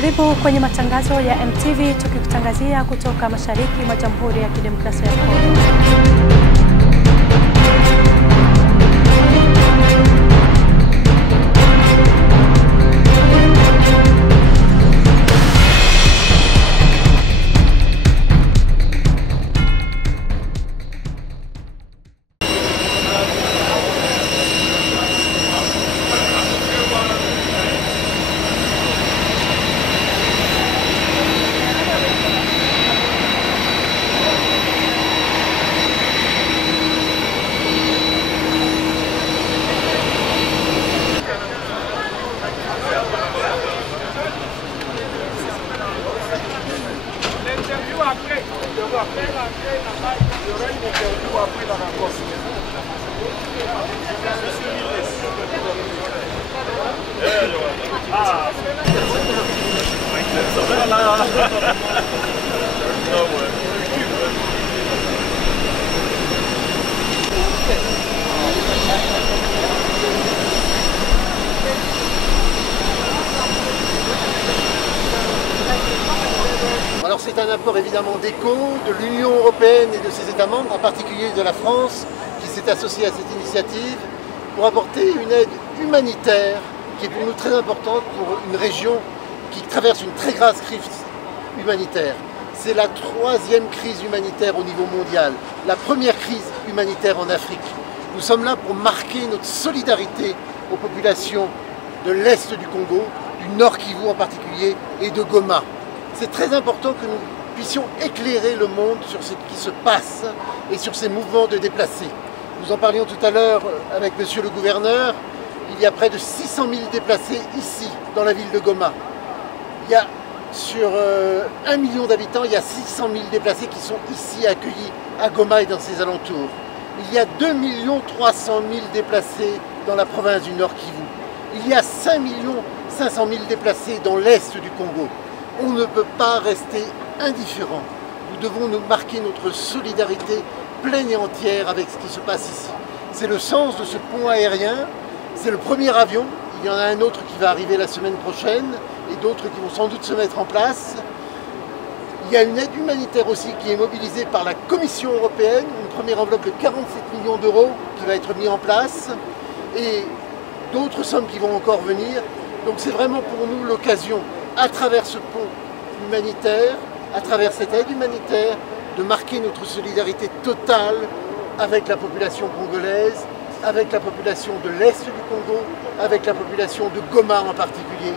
Karibu kwenye matangazo ya MTV tukikutangazia kutoka mashariki mwa Jamhuri ya Kidemokrasia ya Kongo. Alors c'est un apport évidemment d'écho de l'Union européenne et de ses États membres, en particulier de la France, qui s'est associée à cette initiative pour apporter une aide humanitaire qui est pour nous très importante pour une région qui traverse une très grave crise humanitaire. C'est la troisième crise humanitaire au niveau mondial, la première crise humanitaire en Afrique. Nous sommes là pour marquer notre solidarité aux populations de l'Est du Congo, du Nord Kivu en particulier, et de Goma. C'est très important que nous puissions éclairer le monde sur ce qui se passe et sur ces mouvements de déplacés. Nous en parlions tout à l'heure avec monsieur le gouverneur. Il y a près de 600 000 déplacés ici, dans la ville de Goma. Il y a sur 1 million d'habitants, il y a 600 000 déplacés qui sont ici accueillis à Goma et dans ses alentours. Il y a 2 300 000 déplacés dans la province du Nord Kivu. Il y a 5 500 000 déplacés dans l'Est du Congo. On ne peut pas rester indifférent. Nous devons nous marquer notre solidarité pleine et entière avec ce qui se passe ici. C'est le sens de ce pont aérien. C'est le premier avion. Il y en a un autre qui va arriver la semaine prochaine et d'autres qui vont sans doute se mettre en place. Il y a une aide humanitaire aussi qui est mobilisée par la Commission européenne, une première enveloppe de 47 millions d'euros qui va être mise en place et d'autres sommes qui vont encore venir. Donc c'est vraiment pour nous l'occasion, à travers ce pont humanitaire, à travers cette aide humanitaire, de marquer notre solidarité totale avec la population congolaise, avec la population de l'Est du Congo, avec la population de Goma en particulier.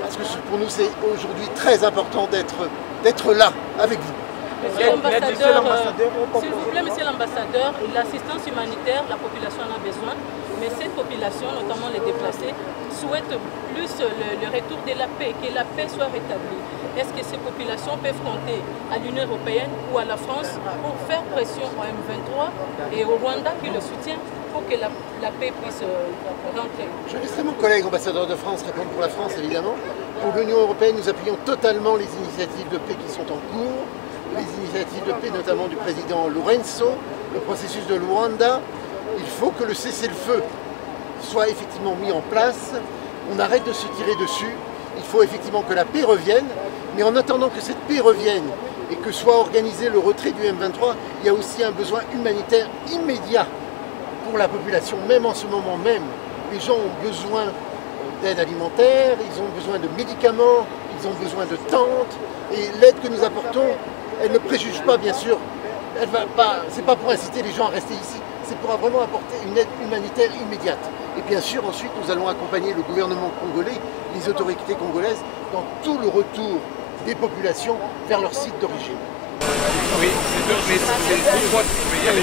Parce que pour nous, c'est aujourd'hui très important d'être là avec vous. Monsieur l'ambassadeur, s'il vous plaît, monsieur l'ambassadeur, l'assistance humanitaire, la population en a besoin, mais cette population, notamment les déplacés, souhaitent plus le retour de la paix, que la paix soit rétablie. Est-ce que ces populations peuvent compter à l'Union européenne ou à la France pour faire pression au M23 et au Rwanda qui le soutient pour que la paix puisse rentrer? Je laisserai mon collègue ambassadeur de France répondre pour la France, évidemment. Pour l'Union européenne, nous appuyons totalement les initiatives de paix qui sont en cours, les initiatives de paix notamment du président Lourenço, le processus de Luanda. Il faut que le cessez-le-feu soit effectivement mis en place. On arrête de se tirer dessus. Il faut effectivement que la paix revienne. Mais en attendant que cette paix revienne et que soit organisé le retrait du M23, il y a aussi un besoin humanitaire immédiat pour la population, même en ce moment même. Les gens ont besoin d'aide alimentaire, ils ont besoin de médicaments, ils ont besoin de tentes. Et l'aide que nous apportons, elle ne préjuge pas, bien sûr. C'est pas pour inciter les gens à rester ici, c'est pour vraiment apporter une aide humanitaire immédiate. Et bien sûr, ensuite, nous allons accompagner le gouvernement congolais, les autorités congolaises, dans tout le retour des populations vers leur site d'origine. Oui, c'est deux fois qu'il peut y aller.